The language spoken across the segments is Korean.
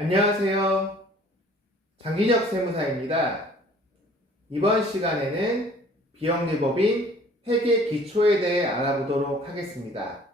안녕하세요. 장기적 세무사입니다. 이번 시간에는 비영리법인 회계 기초에 대해 알아보도록 하겠습니다.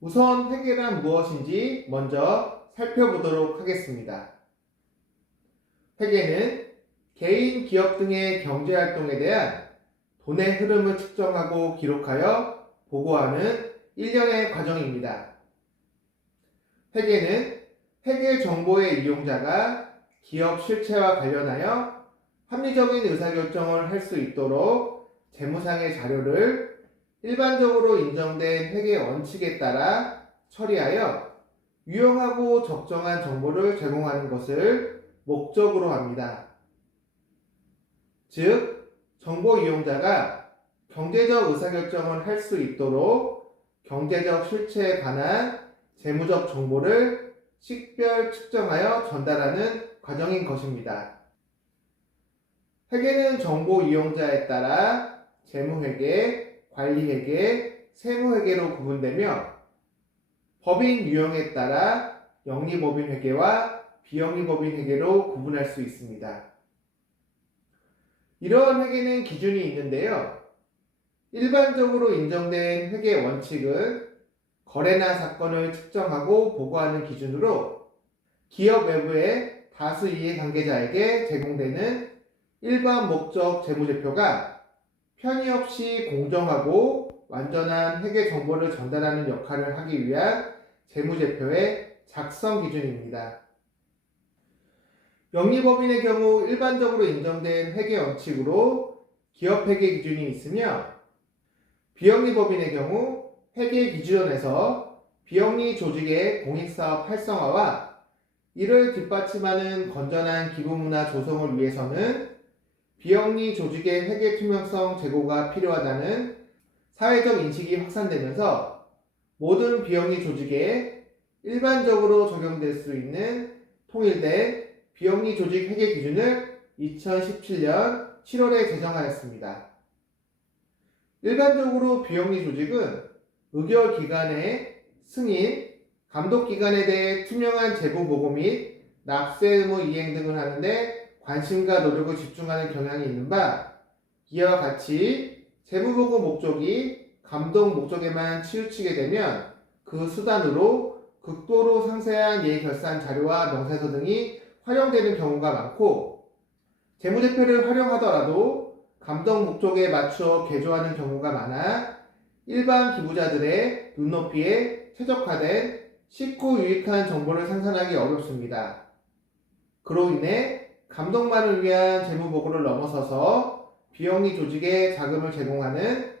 우선 회계란 무엇인지 먼저 살펴보도록 하겠습니다. 회계는 개인, 기업 등의 경제활동에 대한 돈의 흐름을 측정하고 기록하여 보고하는 일련의 과정입니다. 회계는 회계 정보의 이용자가 기업 실체와 관련하여 합리적인 의사결정을 할 수 있도록 재무상의 자료를 일반적으로 인정된 회계 원칙에 따라 처리하여 유용하고 적정한 정보를 제공하는 것을 목적으로 합니다. 즉, 정보 이용자가 경제적 의사결정을 할 수 있도록 경제적 실체에 관한 재무적 정보를 식별 측정하여 전달하는 과정인 것입니다. 회계는 정보 이용자에 따라 재무회계, 관리회계, 세무회계로 구분되며 법인 유형에 따라 영리법인회계와 비영리법인회계로 구분할 수 있습니다. 이러한 회계는 기준이 있는데요. 일반적으로 인정된 회계 원칙은 거래나 사건을 측정하고 보고하는 기준으로 기업 외부의 다수 이해관계자에게 제공되는 일반 목적 재무제표가 편의 없이 공정하고 완전한 회계 정보를 전달하는 역할을 하기 위한 재무제표의 작성 기준입니다. 영리법인의 경우 일반적으로 인정된 회계 원칙으로 기업 회계 기준이 있으며 비영리법인의 경우 회계 기준에서 비영리 조직의 공익사업 활성화와 이를 뒷받침하는 건전한 기부문화 조성을 위해서는 비영리 조직의 회계 투명성 제고가 필요하다는 사회적 인식이 확산되면서 모든 비영리 조직에 일반적으로 적용될 수 있는 통일된 비영리 조직 회계 기준을 2017년 7월에 제정하였습니다. 일반적으로 비영리 조직은 의결기관의 승인, 감독기관에 대해 투명한 재무보고 및 납세 의무 이행 등을 하는데 관심과 노력을 집중하는 경향이 있는 바 이와 같이 재무보고 목적이 감독 목적에만 치우치게 되면 그 수단으로 극도로 상세한 예결산 자료와 명세서 등이 활용되는 경우가 많고 재무제표를 활용하더라도 감독 목적에 맞추어 개조하는 경우가 많아 일반 기부자들의 눈높이에 최적화된 쉽고 유익한 정보를 생산하기 어렵습니다. 그로 인해 감독만을 위한 재무보고를 넘어서서 비영리 조직에 자금을 제공하는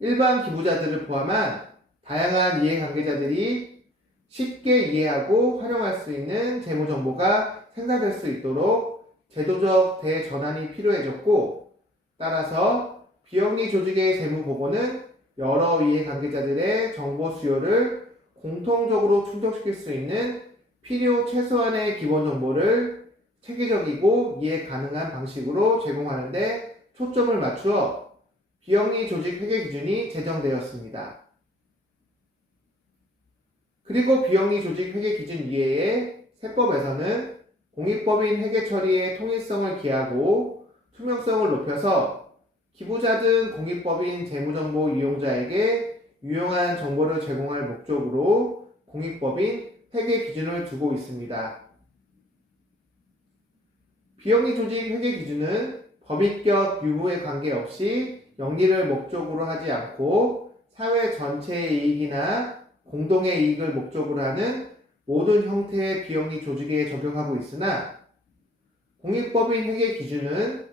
일반 기부자들을 포함한 다양한 이해관계자들이 쉽게 이해하고 활용할 수 있는 재무정보가 생산될 수 있도록 제도적 대전환이 필요해졌고, 따라서 비영리 조직의 재무보고는 여러 이해관계자들의 정보 수요를 공통적으로 충족시킬 수 있는 필요 최소한의 기본 정보를 체계적이고 이해 가능한 방식으로 제공하는 데 초점을 맞추어 비영리 조직 회계 기준이 제정되었습니다. 그리고 비영리 조직 회계 기준 이외에 세법에서는 공익법인 회계 처리의 통일성을 기하고 투명성을 높여서 기부자 등 공익법인 재무정보 이용자에게 유용한 정보를 제공할 목적으로 공익법인 회계 기준을 두고 있습니다. 비영리 조직 회계 기준은 법인격 유무에 관계없이 영리를 목적으로 하지 않고 사회 전체의 이익이나 공동의 이익을 목적으로 하는 모든 형태의 비영리 조직에 적용하고 있으나 공익법인 회계 기준은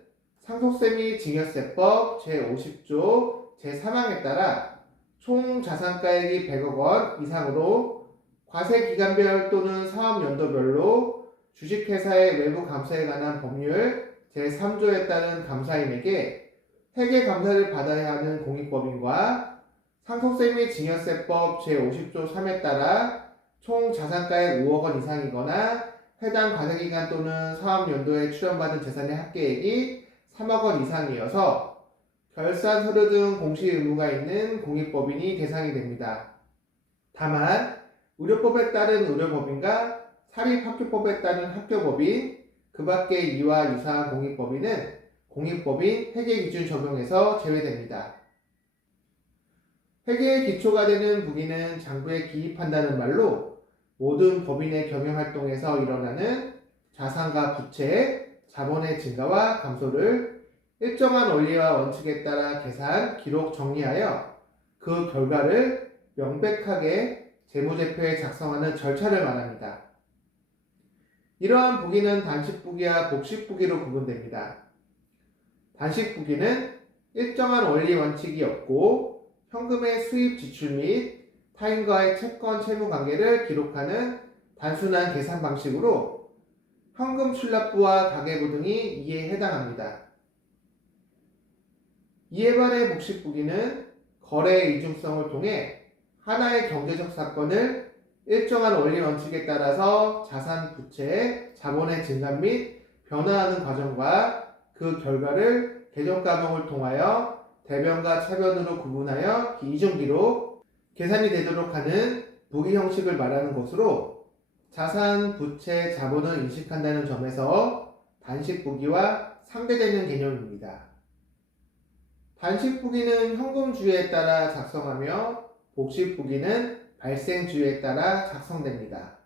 상속세 및 증여세법 제50조 제3항에 따라 총 자산가액이 100억 원 이상으로 과세기간별 또는 사업연도별로 주식회사의 외부 감사에 관한 법률 제3조에 따른 감사인에게 회계감사를 받아야 하는 공익법인과 상속세 및 증여세법 제50조 3에 따라 총 자산가액 5억 원 이상이거나 해당 과세기간 또는 사업연도에 출연받은 재산의 합계액이 3억 원 이상이어서 결산 서류 등 공시 의무가 있는 공익법인이 대상이 됩니다. 다만 의료법에 따른 의료법인과 사립학교법에 따른 학교법인, 그 밖의 이와 유사한 공익법인은 공익법인 회계기준 적용에서 제외됩니다. 회계의 기초가 되는 부기는 장부에 기입한다는 말로 모든 법인의 경영활동에서 일어나는 자산과 부채, 자본의 증가와 감소를 일정한 원리와 원칙에 따라 계산, 기록, 정리하여 그 결과를 명백하게 재무제표에 작성하는 절차를 말합니다. 이러한 부기는 단식부기와 복식부기로 구분됩니다. 단식부기는 일정한 원리 원칙이 없고 현금의 수입 지출 및 타인과의 채권 채무 관계를 기록하는 단순한 계산 방식으로 현금 출납부와 가계부 등이 이에 해당합니다. 이에 반해 복식부기는 거래의 이중성을 통해 하나의 경제적 사건을 일정한 원리 원칙에 따라서 자산, 부채, 자본의 증감 및 변화하는 과정과 그 결과를 계정가공을 통하여 대변과 차변으로 구분하여 이중기로 계산이 되도록 하는 부기 형식을 말하는 것으로 자산, 부채, 자본을 인식한다는 점에서 단식부기와 상대되는 개념입니다. 단식부기는 현금주의에 따라 작성하며 복식부기는 발생주의에 따라 작성됩니다.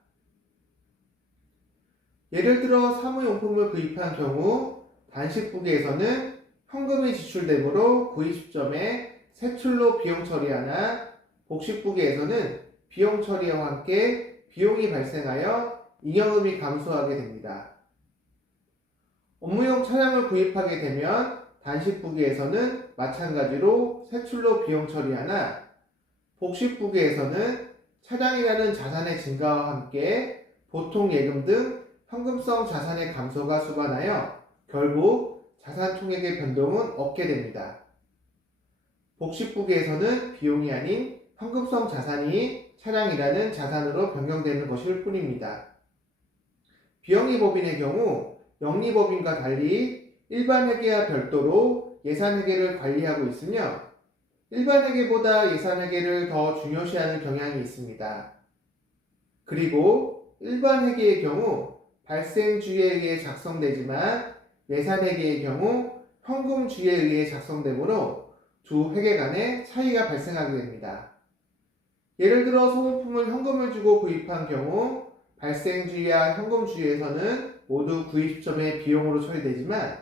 예를 들어 사무용품을 구입한 경우 단식부기에서는 현금이 지출되므로 구입 시점에 세출로 비용 처리하나 복식부기에서는 비용 처리와 함께 비용이 발생하여 잉여금이 감소하게 됩니다. 업무용 차량을 구입하게 되면 단식부기에서는 마찬가지로 세출로 비용 처리하나 복식부기에서는 차량이라는 자산의 증가와 함께 보통 예금 등 현금성 자산의 감소가 수반하여 결국 자산 총액의 변동은 없게 됩니다. 복식부기에서는 비용이 아닌 현금성 자산이 차량이라는 자산으로 변경되는 것일 뿐입니다. 비영리법인의 경우 영리법인과 달리 일반 회계와 별도로 예산회계를 관리하고 있으며 일반 회계보다 예산회계를 더 중요시하는 경향이 있습니다. 그리고 일반 회계의 경우 발생주의에 의해 작성되지만 예산회계의 경우 현금주의에 의해 작성되므로 두 회계 간의 차이가 발생하게 됩니다. 예를 들어 소모품을 현금을 주고 구입한 경우 발생주의와 현금주의에서는 모두 구입 시점에 비용으로 처리되지만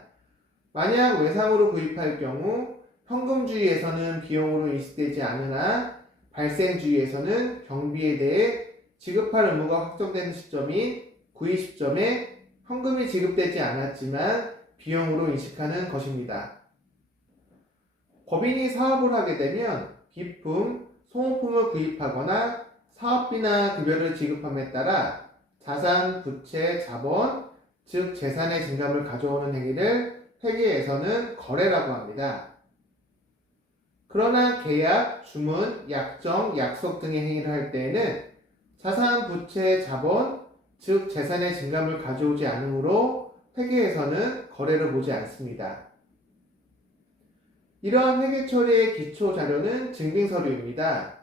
만약 외상으로 구입할 경우 현금주의에서는 비용으로 인식되지 않으나 발생주의에서는 경비에 대해 지급할 의무가 확정되는 시점인 구입 시점에 현금이 지급되지 않았지만 비용으로 인식하는 것입니다. 법인이 사업을 하게 되면 기품, 소모품을 구입하거나 사업비나 급여를 지급함에 따라 자산, 부채, 자본, 즉 재산의 증감을 가져오는 행위를 회계에서는 거래라고 합니다. 그러나 계약, 주문, 약정, 약속 등의 행위를 할 때에는 자산, 부채, 자본, 즉 재산의 증감을 가져오지 않으므로 회계에서는 거래를 보지 않습니다. 이러한 회계 처리의 기초 자료는 증빙서류입니다.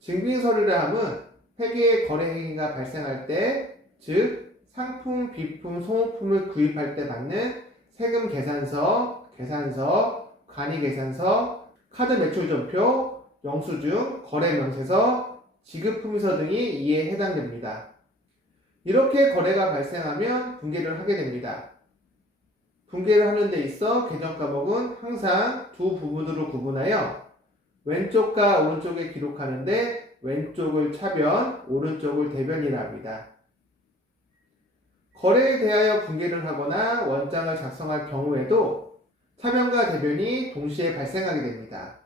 증빙서류라 함은 회계의 거래 행위가 발생할 때, 즉 상품, 비품, 소모품을 구입할 때 받는 세금 계산서, 간이계산서, 카드 매출전표, 영수증, 거래명세서, 지급품의서 등이 이에 해당됩니다. 이렇게 거래가 발생하면 분계를 하게 됩니다. 분계를 하는 데 있어 계정과목은 항상 두 부분으로 구분하여 왼쪽과 오른쪽에 기록하는데 왼쪽을 차변, 오른쪽을 대변이라 합니다. 거래에 대하여 분계를 하거나 원장을 작성할 경우에도 차변과 대변이 동시에 발생하게 됩니다.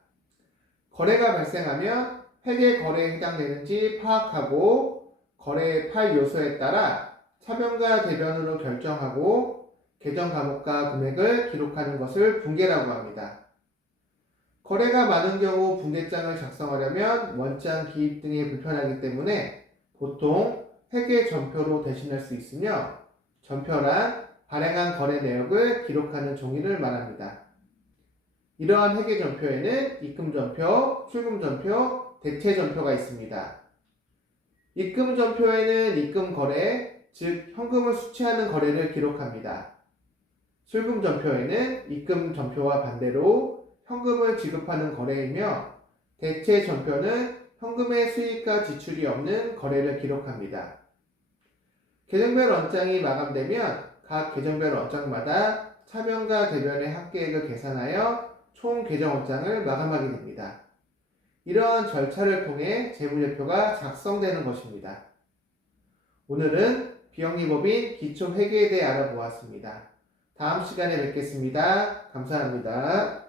거래가 발생하면 회계 거래에 해당되는지 파악하고 거래의 팔 요소에 따라 차변과 대변으로 결정하고 계정 과목과 금액을 기록하는 것을 분계라고 합니다. 거래가 많은 경우 분계장을 작성하려면 원장 기입 등이 불편하기 때문에 보통 회계 전표로 대신할 수 있으며 전표란 발행한 거래 내역을 기록하는 종이를 말합니다. 이러한 회계 전표에는 입금 전표, 출금 전표, 대체 전표가 있습니다. 입금전표에는 입금 거래, 즉 현금을 수취하는 거래를 기록합니다. 술금전표에는 입금전표와 반대로 현금을 지급하는 거래이며 대체전표는 현금의 수입과 지출이 없는 거래를 기록합니다. 계정별 원장이 마감되면 각 계정별 원장마다 차변과 대변의 합계액을 계산하여 총 계정 원장을 마감하게 됩니다. 이러한 절차를 통해 재무제표가 작성되는 것입니다. 오늘은 비영리법인 기초회계에 대해 알아보았습니다. 다음 시간에 뵙겠습니다. 감사합니다.